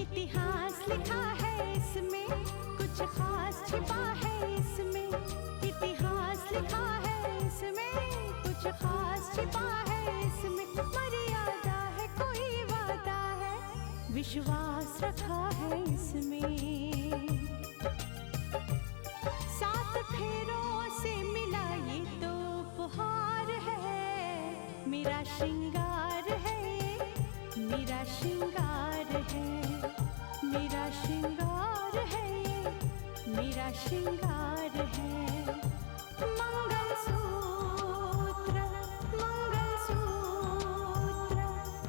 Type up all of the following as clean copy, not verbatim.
इतिहास लिखा है इसमें, कुछ खास छिपा है इसमें। इतिहास लिखा है इसमें, कुछ खास छिपा है इसमें। मर्यादा है, कोई वादा है, विश्वास रखा है इसमें। सात फेरों से मिला ये तो उपहार है, मेरा श्रृंगार है, मेरा श्रृंगार है, मेरा श्रृंगार है, मेरा श्रृंगार है। मंगलसूत्र, मंगलसूत्र,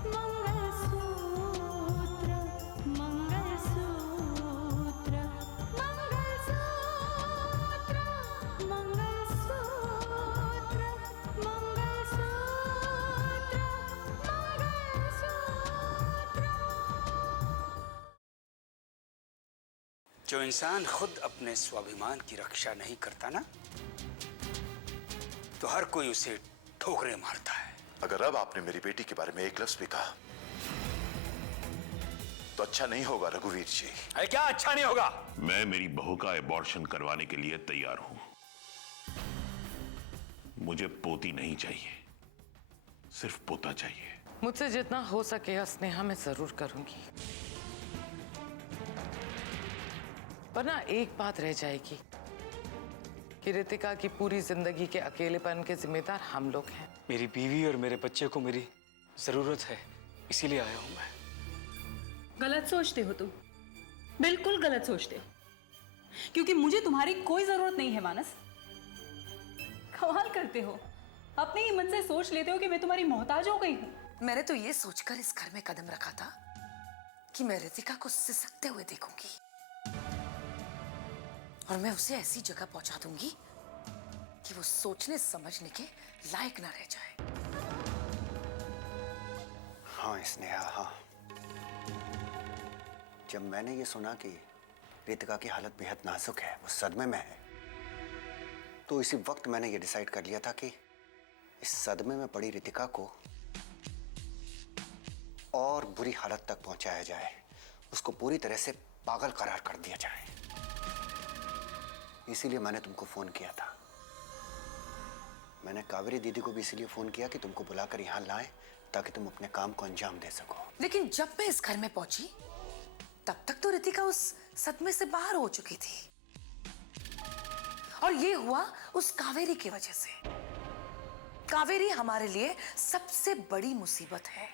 मंगलसूत्र, मंगलसूत्र, मंगलसूत्र, मंगलसूत्र, मंगलसूत्र। जो इंसान खुद अपने स्वाभिमान की रक्षा नहीं करता ना, तो हर कोई उसे ठोकरें मारता है। अगर अब आपने मेरी बेटी के बारे में एक लफ्ज भी कहा तो अच्छा नहीं होगा रघुवीर जी। अरे क्या अच्छा नहीं होगा? मैं मेरी बहू का एबॉर्शन करवाने के लिए तैयार हूं। मुझे पोती नहीं चाहिए, सिर्फ पोता चाहिए। मुझसे जितना हो सकेगा स्नेहा मैं जरूर करूंगी, पर ना एक बात रह जाएगी कि रितिका की पूरी जिंदगी के अकेलेपन के जिम्मेदार हम लोग हैं। मेरी बीवी और मेरे बच्चे को मेरी जरूरत है, इसीलिए आया हूं मैं। गलत सोचते हो तुम, बिल्कुल गलत सोचते हो, क्योंकि मुझे तुम्हारी कोई जरूरत नहीं है मानस। कमाल करते हो, अपने ही मन से सोच लेते हो कि मैं तुम्हारी मोहताज हो गई हूं। मैंने तो ये सोचकर इस घर में कदम रखा था कि मैं रितिका को सिसकते हुए देखूंगी और मैं उसे ऐसी जगह पहुंचा दूंगी कि वो सोचने समझने के लायक ना रह जाए। हाँ स्नेहा, हाँ। जब मैंने ये सुना कि रितिका की हालत बेहद नाजुक है, वो सदमे में है, तो इसी वक्त मैंने ये डिसाइड कर लिया था कि इस सदमे में पड़ी रितिका को और बुरी हालत तक पहुंचाया जाए, उसको पूरी तरह से पागल करार कर दिया जाए। इसीलिए मैंने तुमको फोन किया था। मैंने कावेरी दीदी को भी इसीलिए फोन किया कि तुमको बुलाकर यहां लाएं ताकि तुम अपने काम को अंजाम दे सको। लेकिन जब मैं इस घर में पहुंची तब तक तो रितिका उस सदमे से बाहर हो चुकी थी, और ये हुआ उस कावेरी की वजह से। कावेरी हमारे लिए सबसे बड़ी मुसीबत है।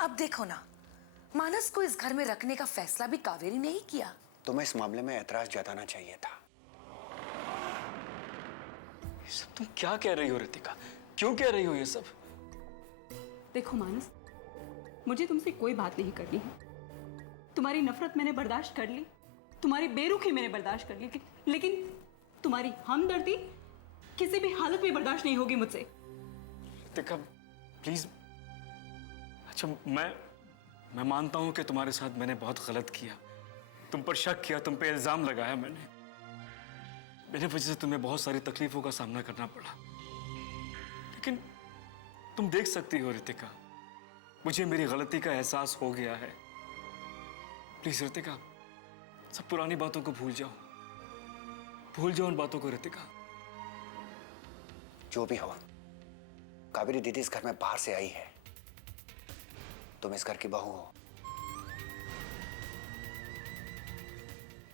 अब देखो ना, मानस को इस घर में रखने का फैसला भी कावेरी ने ही किया। तुम्हें इस मामले में ऐतराज जताना चाहिए था। ये सब तुम क्या कह रही हो रितिका? क्यों कह रही हो ये सब? देखो मानस, मुझे तुमसे कोई बात नहीं करनी है। तुम्हारी नफरत मैंने बर्दाश्त कर ली, तुम्हारी बेरुखी मैंने बर्दाश्त कर ली, लेकिन तुम्हारी हमदर्दी किसी भी हालत में बर्दाश्त नहीं होगी मुझसे। रितिका प्लीज। अच्छा, मैं मानता हूं कि तुम्हारे साथ मैंने बहुत गलत किया, तुम पर शक किया, तुम पे इल्जाम लगाया मैंने। मेरी वजह से तुम्हें बहुत सारी तकलीफों का सामना करना पड़ा, लेकिन तुम देख सकती हो रितिका, मुझे मेरी गलती का एहसास हो गया है। प्लीज रितिका, सब पुरानी बातों को भूल जाओ, भूल जाओ उन बातों को रितिका। जो भी हो, कावेरी दीदी इस घर में बाहर से आई है, तुम इस घर की बहू हो,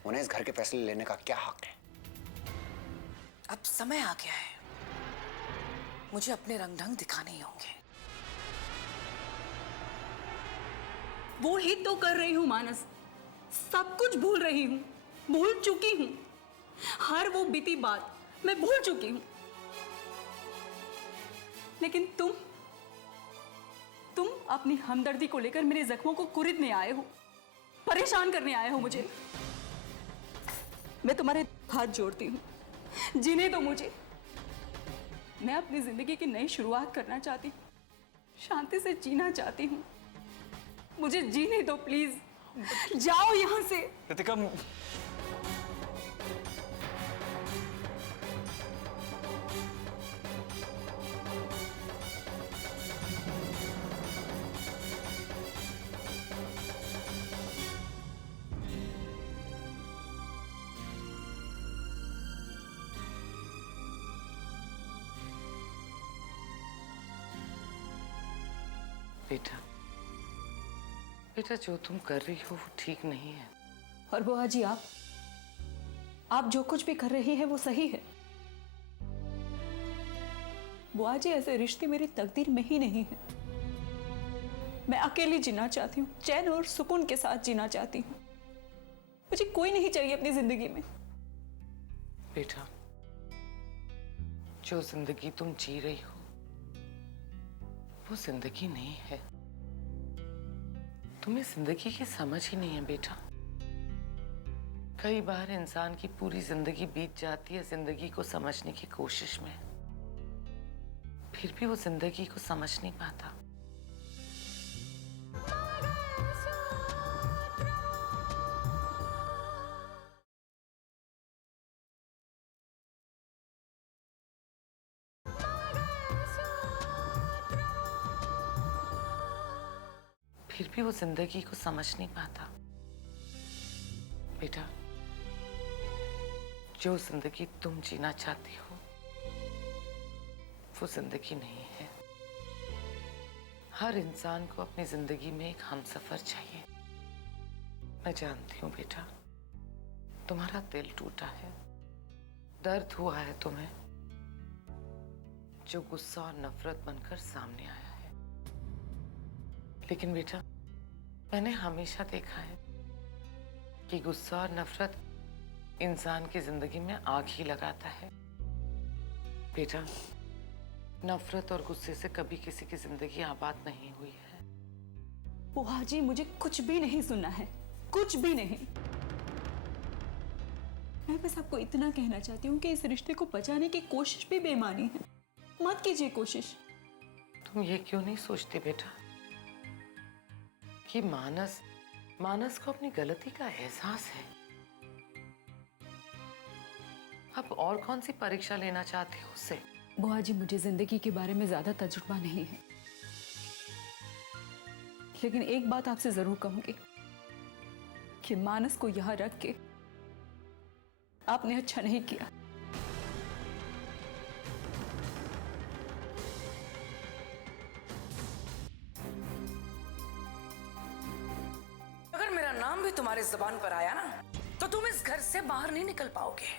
उन्हें इस घर के फैसले लेने का क्या हक है? अब समय आ गया है, मुझे अपने रंग ढंग दिखाने ही होंगे। वो ही तो कर रही हूं मानस, सब कुछ भूल रही हूं, भूल चुकी हूं, हर वो बीती बात मैं भूल चुकी हूं। लेकिन तुम अपनी हमदर्दी को लेकर मेरे जख्मों को कुरेदने आए हो, परेशान करने आए हो मुझे। मैं तुम्हारे हाथ जोड़ती हूँ, जीने दो मुझे। मैं अपनी जिंदगी की नई शुरुआत करना चाहती हूँ, शांति से जीना चाहती हूँ, मुझे जीने दो प्लीज। जाओ यहाँ से। रितिका, बेटा, बेटा जो तुम कर रही हो वो ठीक नहीं है। और बुआ जी आप जो कुछ भी कर रही है वो सही है। बुआ जी ऐसे रिश्ते मेरी तकदीर में ही नहीं है। मैं अकेली जीना चाहती हूँ, चैन और सुकून के साथ जीना चाहती हूँ। मुझे कोई नहीं चाहिए अपनी जिंदगी में। बेटा, जो जिंदगी तुम जी रही हो वो जिंदगी नहीं है। तुम्हें जिंदगी की समझ ही नहीं है बेटा। कई बार इंसान की पूरी जिंदगी बीत जाती है जिंदगी को समझने की कोशिश में, फिर भी वो जिंदगी को समझ नहीं पाता। फिर भी वो जिंदगी को समझ नहीं पाता। बेटा, जो जिंदगी तुम जीना चाहती हो वो जिंदगी नहीं है। हर इंसान को अपनी जिंदगी में एक हमसफर चाहिए। मैं जानती हूँ बेटा, तुम्हारा दिल टूटा है, दर्द हुआ है तुम्हें, जो गुस्सा और नफरत बनकर सामने आया है। लेकिन बेटा, मैंने हमेशा देखा है कि गुस्सा और नफरत इंसान की जिंदगी में आग ही लगाता है। बेटा, नफरत और गुस्से से कभी किसी की जिंदगी आबाद नहीं हुई है। बुआ जी मुझे कुछ भी नहीं सुनना है, कुछ भी नहीं। मैं बस आपको इतना कहना चाहती हूँ कि इस रिश्ते को बचाने की कोशिश भी बेईमानी है। मत कीजिए कोशिश। तुम ये क्यों नहीं सोचती बेटा कि मानस को अपनी गलती का एहसास है। अब और कौन सी परीक्षा लेना चाहती हो उससे? बुआ जी मुझे जिंदगी के बारे में ज्यादा तजुर्बा नहीं है, लेकिन एक बात आपसे जरूर कहूंगी कि मानस को यहां रख के आपने अच्छा नहीं किया। अगर मेरा नाम भी तुम्हारे जुबान पर आया ना तो तुम इस घर से बाहर नहीं निकल पाओगे,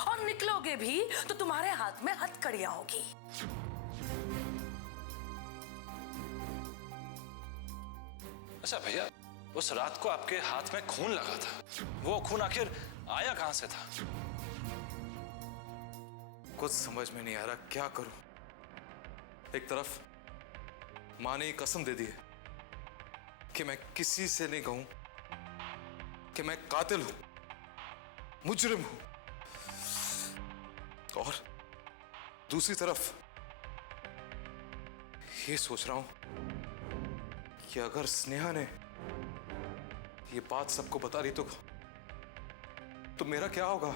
और निकलोगे भी तो तुम्हारे हाथ में हथकड़ियां होगी। अच्छा भैया, उस रात को आपके हाथ में खून लगा था, वो खून आखिर आया कहां से था? कुछ समझ में नहीं आ रहा, क्या करूं। एक तरफ माँ ने कसम दे दी है कि मैं किसी से नहीं कहूं कि मैं कातिल हूं, मुजरिम हूं, और दूसरी तरफ ये सोच रहा हूं कि अगर स्नेहा ने ये बात सबको बता दी तो मेरा क्या होगा?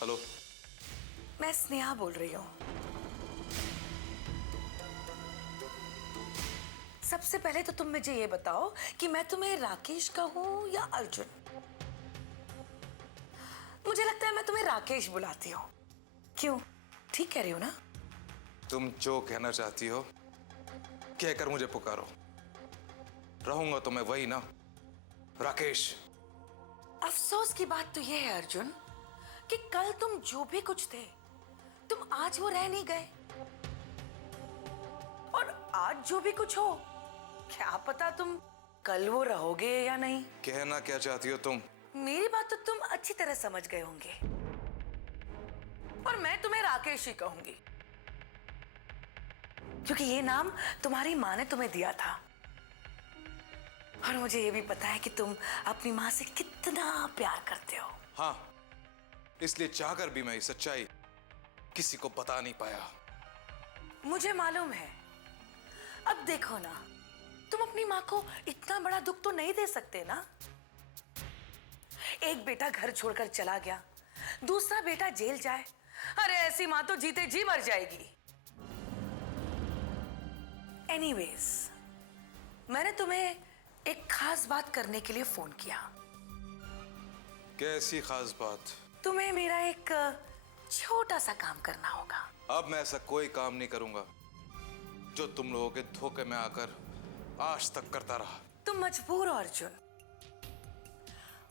हेलो, मैं स्नेहा बोल रही हूं। सबसे पहले तो तुम मुझे ये बताओ कि मैं तुम्हें राकेश कहूं या अर्जुन? मुझे लगता है मैं तुम्हें राकेश बुलाती हूँ। क्यों, ठीक कह रही हो ना? तुम जो कहना चाहती हो कहकर मुझे पुकारो, रहूंगा तो मैं वही ना, राकेश। अफसोस की बात तो यह है अर्जुन कि कल तुम जो भी कुछ थे तुम आज वो रह नहीं गए, और आज जो भी कुछ हो क्या पता तुम कल वो रहोगे या नहीं। कहना क्या चाहती हो तुम? मेरी बात तो तुम अच्छी तरह समझ गए होंगे, और मैं तुम्हें राकेश ही कहूंगी क्योंकि ये नाम तुम्हारी माँ ने तुम्हें दिया था, और मुझे ये भी पता है कि तुम अपनी माँ से कितना प्यार करते हो। हाँ, इसलिए चाहकर भी मैं ये सच्चाई किसी को बता नहीं पाया। मुझे मालूम है। अब देखो ना, तुम अपनी माँ को इतना बड़ा दुख तो नहीं दे सकते ना। एक बेटा घर छोड़कर चला गया, दूसरा बेटा जेल जाए, अरे ऐसी माँ तो जीते जी मर जाएगी। एनीवेज, मैंने तुम्हें एक खास बात करने के लिए फोन किया। कैसी खास बात? तुम्हें मेरा एक छोटा सा काम करना होगा। अब मैं ऐसा कोई काम नहीं करूंगा जो तुम लोगों के धोखे में आकर आज तक करता रहा। तुम मजबूर हो अर्जुन,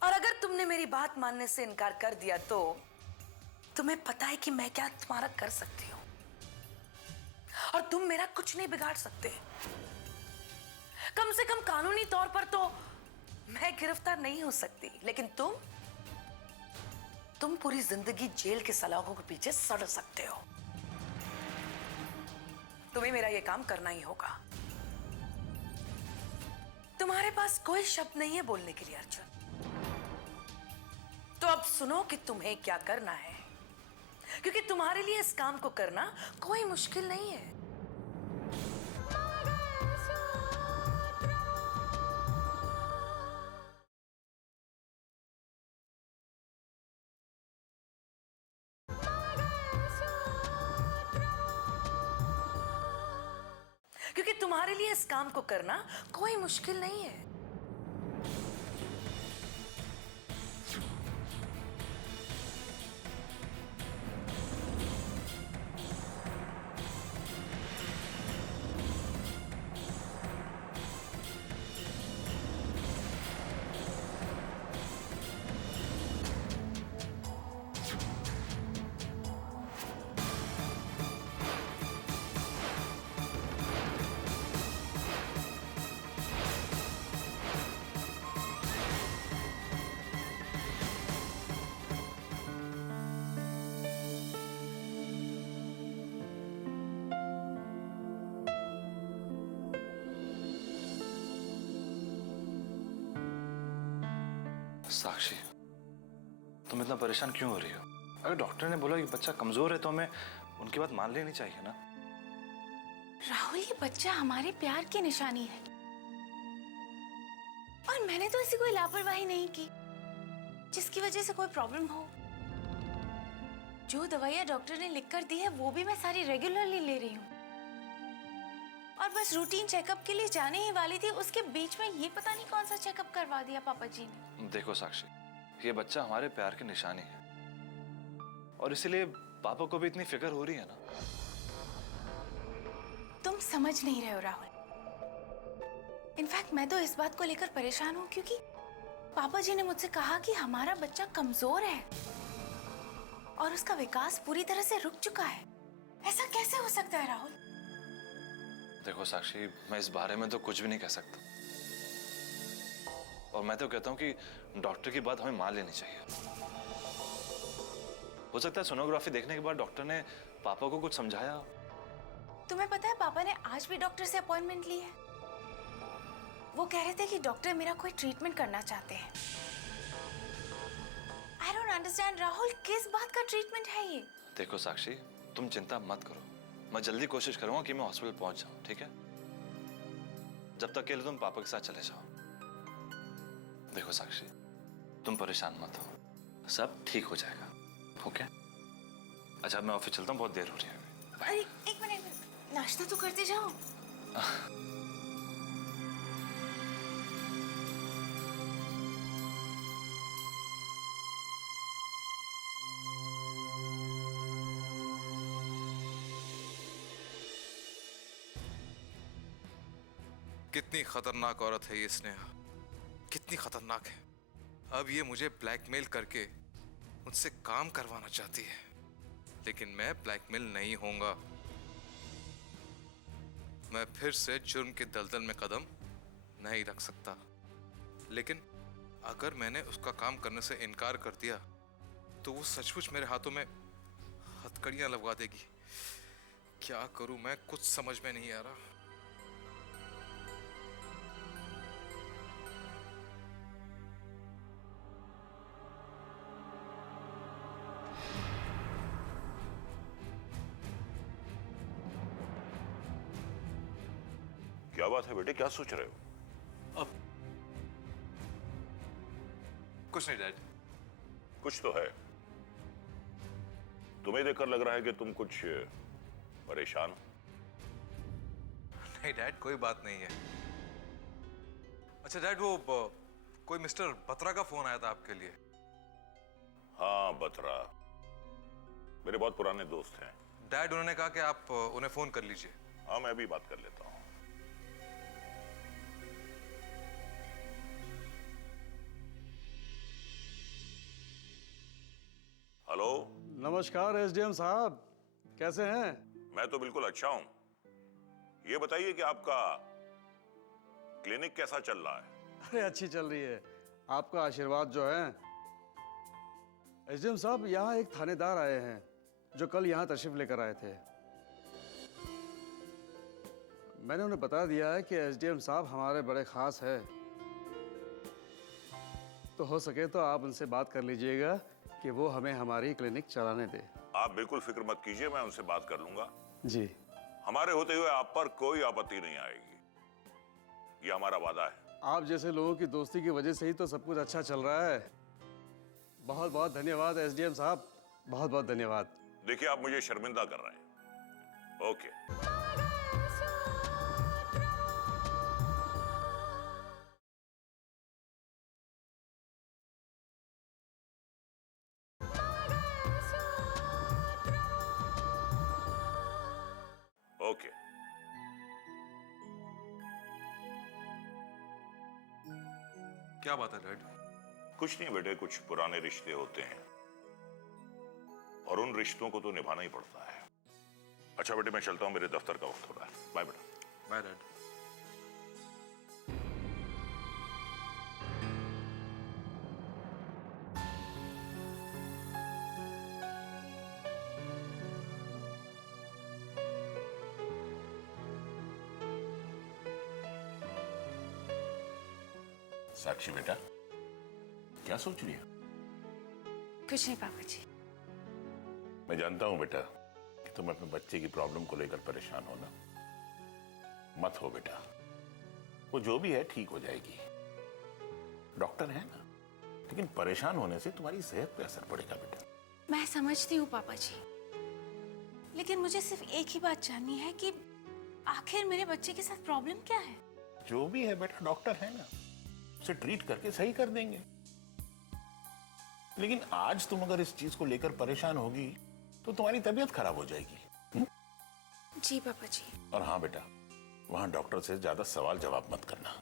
और अगर तुमने मेरी बात मानने से इनकार कर दिया तो तुम्हें पता है कि मैं क्या तुम्हारा कर सकती हूँ, और तुम मेरा कुछ नहीं बिगाड़ सकते। कम से कम कानूनी तौर पर तो मैं गिरफ्तार नहीं हो सकती, लेकिन तुम पूरी जिंदगी जेल के सलाखों के पीछे सड़ सकते हो। तुम्हें मेरा यह काम करना ही होगा। तुम्हारे पास कोई शब्द नहीं है बोलने के लिए अर्जुन, तो अब सुनो कि तुम्हें क्या करना है, क्योंकि तुम्हारे लिए इस काम को करना कोई मुश्किल नहीं है। क्योंकि तुम्हारे लिए इस काम को करना कोई मुश्किल नहीं है। साक्षी, तुम इतना परेशान क्यों हो रही हो? अगर डॉक्टर ने बोला कि बच्चा कमजोर है तो हमें उनकी बात मान लेनी चाहिए ना। राहुल, ये बच्चा हमारे प्यार की निशानी है, और मैंने तो ऐसी कोई लापरवाही नहीं की जिसकी वजह से कोई प्रॉब्लम हो। जो दवाइयाँ डॉक्टर ने लिख कर दी है वो भी मैं सारी रेगुलरली ले रही हूँ, और बस रूटीन चेकअप के लिए जाने ही वाली थी, उसके बीच में ये पता नहीं कौन सा चेकअप करवा दिया पापा जी ने। देखो साक्षी, ये बच्चा हमारे प्यार की निशानी है, और इसीलिए पापा को भी इतनी फिक्र हो रही है ना। तुम समझ नहीं रहे हो राहुल। इनफैक्ट मैं तो इस बात को लेकर परेशान हूँ क्योंकि पापा जी ने मुझसे कहा कि हमारा बच्चा कमजोर है और उसका विकास पूरी तरह से रुक चुका है। ऐसा कैसे हो सकता है राहुल? देखो साक्षी, मैं इस बारे में तो कुछ भी नहीं कह सकता, और मैं तो कहता हूँ कि डॉक्टर की बात हमें मान लेनी चाहिए। हो सकता है सोनोग्राफी देखने के बाद डॉक्टर ने पापा को कुछ समझाया। तुम्हें पता है पापा ने आज भी डॉक्टर से अपॉइंटमेंट ली है। वो कह रहे थे कि डॉक्टर मेरा कोई ट्रीटमेंट करना चाहते हैं। आई डोंट अंडरस्टैंड राहुल, किस बात का ट्रीटमेंट है ये? देखो साक्षी, तुम चिंता मत करो, मैं जल्दी कोशिश करूंगा कि मैं हॉस्पिटल पहुंच जाऊं, ठीक है? जब तक के लिए तुम पापा के साथ चले जाओ। देखो साक्षी, तुम परेशान मत हो, सब ठीक हो जाएगा, ओके? अच्छा, मैं ऑफिस चलता हूँ, बहुत देर हो रही है। अरे एक मिनट, नाश्ता तो करते जाओ। कितनी खतरनाक औरत है ये स्नेहा, कितनी खतरनाक है। अब ये मुझे ब्लैकमेल करके मुझसे काम करवाना चाहती है, लेकिन मैं ब्लैकमेल नहीं होऊंगा। मैं फिर से जुर्म के दलदल में कदम नहीं रख सकता। लेकिन अगर मैंने उसका काम करने से इनकार कर दिया तो वो सचमुच मेरे हाथों में हथकड़ियां लगवा देगी। क्या करूं मैं, कुछ समझ में नहीं आ रहा। क्या बात है बेटे, क्या सोच रहे हो? अब कुछ नहीं डैड। कुछ तो है। तुम्हें देखकर लग रहा है कि तुम कुछ परेशान हो। नहीं डैड, कोई बात नहीं है। अच्छा डैड, वो कोई मिस्टर बत्रा का फोन आया था आपके लिए। हाँ बतरा, मेरे बहुत पुराने दोस्त हैं। डैड, उन्होंने कहा कि आप उन्हें फोन कर लीजिए। हाँ, मैं भी बात कर लेता हूँ। हेलो। नमस्कार एसडीएम साहब, कैसे हैं? मैं तो बिल्कुल अच्छा हूं। ये बताइए कि आपका क्लिनिक कैसा चल रहा है? अरे अच्छी चल रही है, आपका आशीर्वाद जो है। एसडीएम साहब, यहाँ एक थानेदार आए हैं जो कल यहाँ तशरीफ लेकर आए थे। मैंने उन्हें बता दिया है कि एसडीएम साहब हमारे बड़े खास हैं, तो हो सके तो आप उनसे बात कर लीजिएगा कि वो हमें हमारी क्लिनिक चलाने दे। आप बिल्कुल फिक्र मत कीजिए, मैं उनसे बात कर लूंगा। जी। हमारे होते हुए आप पर कोई आपत्ति नहीं आएगी, ये हमारा वादा है। आप जैसे लोगों की दोस्ती की वजह से ही तो सब कुछ अच्छा चल रहा है। बहुत बहुत धन्यवाद एसडीएम साहब, बहुत बहुत धन्यवाद। देखिए, आप मुझे शर्मिंदा कर रहे हैं। ओके। ओके। क्या बात है डैड? कुछ नहीं बेटे, कुछ पुराने रिश्ते होते हैं और उन रिश्तों को तो निभाना ही पड़ता है। अच्छा बेटे, मैं चलता हूं, मेरे दफ्तर का वक्त हो रहा है। बाय बेटा। Bye dad. साक्षी बेटा, क्या सोच रही है? कुछ नहीं पापा जी। मैं जानता हूं बेटा कि तुम अपने बच्चे की प्रॉब्लम को लेकर परेशान हो ना। मत हो बेटा, वो जो भी है ठीक हो जाएगी। डॉक्टर है ना, लेकिन परेशान होने से तुम्हारी सेहत पे असर पड़ेगा बेटा। मैं समझती हूँ पापा जी, लेकिन मुझे सिर्फ एक ही बात जाननी है कि आखिर मेरे बच्चे के साथ प्रॉब्लम क्या है। जो भी है बेटा, डॉक्टर है ना, उसे ट्रीट करके सही कर देंगे। लेकिन आज तुम अगर इस चीज को लेकर परेशान होगी तो तुम्हारी तबीयत खराब हो जाएगी। जी पापा जी। और हाँ बेटा, वहां डॉक्टर से ज्यादा सवाल जवाब मत करना,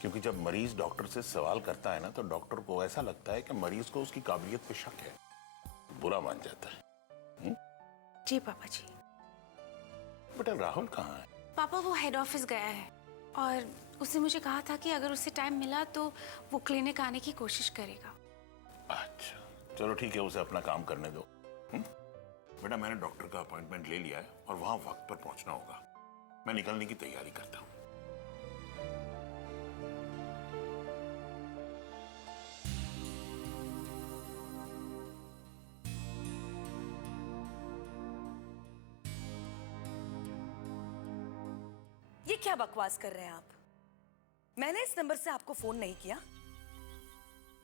क्योंकि जब मरीज डॉक्टर से सवाल करता है ना तो डॉक्टर को ऐसा लगता है कि मरीज को उसकी काबिलियत पे शक है, बुरा मान जाता है। जी पापा जी। बेटा राहुल कहाँ है? पापा वो हेड ऑफिस गया है और उसने मुझे कहा था कि अगर उसे टाइम मिला तो वो क्लिनिक आने की कोशिश करेगा। अच्छा चलो ठीक है, उसे अपना काम करने दो। बेटा मैंने डॉक्टर का अपॉइंटमेंट ले लिया है और वहां वक्त पर पहुंचना होगा। मैं निकलने की तैयारी करता हूं। ये क्या बकवास कर रहे हैं आप? मैंने इस नंबर से आपको फोन नहीं किया।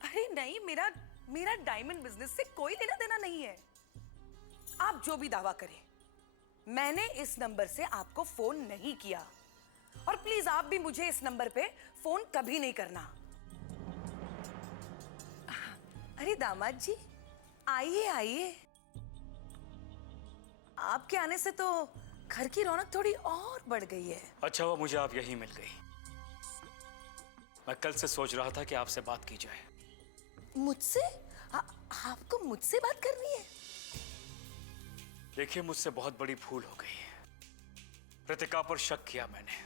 अरे नहीं, मेरा डायमंड बिजनेस से कोई लेना देना नहीं है। आप जो भी दावा करें, मैंने इस नंबर से आपको फोन नहीं किया। और प्लीज आप भी मुझे इस नंबर पे फोन कभी नहीं करना। अरे दामाद जी, आइए आइए। आपके आने से तो घर की रौनक थोड़ी और बढ़ गई है। अच्छा हुआ मुझे आप यहीं मिल गई। मैं कल से सोच रहा था कि आपसे बात की जाए। मुझसे? आपको मुझसे बात करनी है? देखिए, मुझसे बहुत बड़ी भूल हो गई है। रितिका पर शक किया मैंने,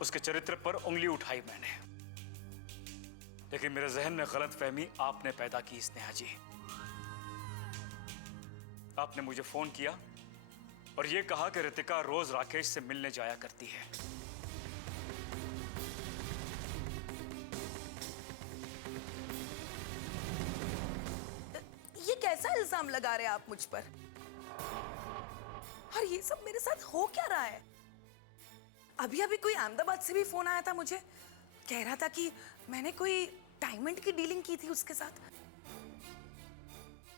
उसके चरित्र पर उंगली उठाई मैंने, लेकिन मेरे जहन में गलतफहमी आपने पैदा की। स्नेहा जी, आपने मुझे फोन किया और यह कहा कि रितिका रोज राकेश से मिलने जाया करती है। ये कैसा इल्जाम लगा रहे हैं आप मुझ पर? और ये सब मेरे साथ हो क्या रहा है? अभी अभी कोई अहमदाबाद से भी फोन आया था मुझे, कह रहा था कि मैंने कोई डायमंड की डीलिंग की थी उसके साथ।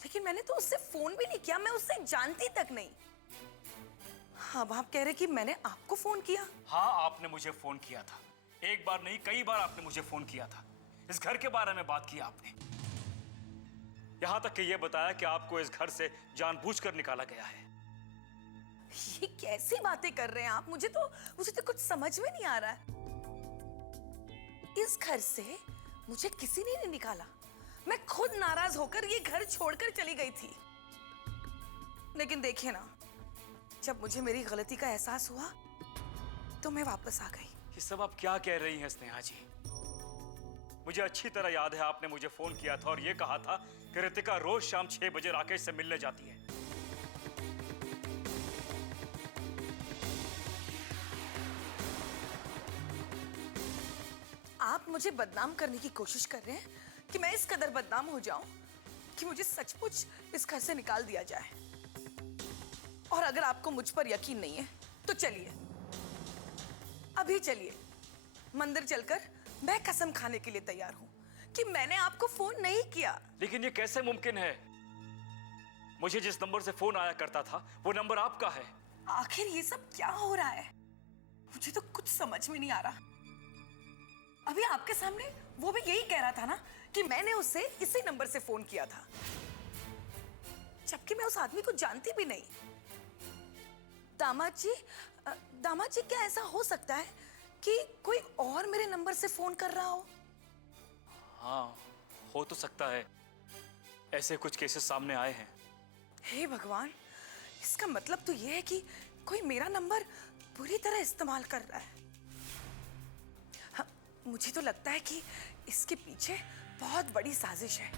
लेकिन मैंने तो उससे फोन भी नहीं किया, मैं उससे जानती तक नहीं। अब आप कह रहे कि मैंने आपको फोन किया? हाँ, आपने मुझे फोन किया था। एक बार नहीं, कई बार आपने मुझे फोन किया था। इस घर के बारे में बात की आपने। यहां तक कि यह बताया कि आपको इस घर से जानबूझकर निकाला गया है। ये कैसी बातें कर रहे हैं आप? मुझे तो कुछ समझ में नहीं आ रहा है। इस घर से मुझे किसी ने नहीं निकाला। मैं खुद नाराज होकर ये घर छोड़कर चली गई थी। लेकिन देखिए ना, जब मुझे मेरी गलती का एहसास हुआ तो मैं वापस आ गई। ये सब आप क्या कह रही हैं स्नेहा जी? मुझे अच्छी तरह याद है आपने मुझे फोन किया था और यह कहा था कि रितिका रोज शाम 6 बजे राकेश से मिलने जाती है। आप मुझे बदनाम करने की कोशिश कर रहे हैं कि मैं इस कदर बदनाम हो जाऊं कि मुझे सचमुच इस घर से निकाल दिया जाए। और अगर आपको मुझ पर यकीन नहीं है तो चलिए, अभी चलिए मंदिर चलकर मैं कसम खाने के लिए तैयार हूं कि मैंने आपको फोन नहीं किया। लेकिन ये कैसे मुमकिन है? मुझे जिस नंबर से फोन आया करता था वो नंबर आपका है। आखिर ये सब क्या हो रहा है? मुझे तो कुछ समझ में नहीं आ रहा। अभी आपके सामने वो भी यही कह रहा था ना कि मैंने उससे इसी नंबर से फोन किया था, जबकि मैं उस आदमी को जानती भी नहीं। दामाद जी क्या ऐसा हो सकता है कि कोई और मेरे नंबर से फोन कर रहा हो? हाँ, हो तो सकता है। ऐसे कुछ केसेस सामने आए हैं। हे भगवान, इसका मतलब तो ये है कि कोई मेरा नंबर बुरी तरह इस्तेमाल कर रहा है। हाँ, मुझे तो लगता है कि इसके पीछे बहुत बड़ी साजिश है।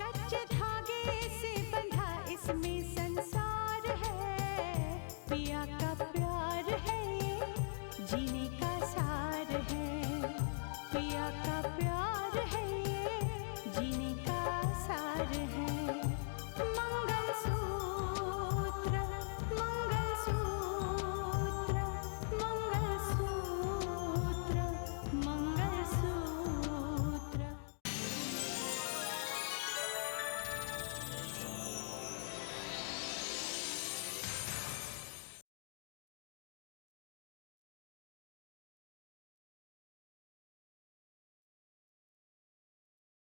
कच्चे धागे से बंधा इसमें संसार है, पिया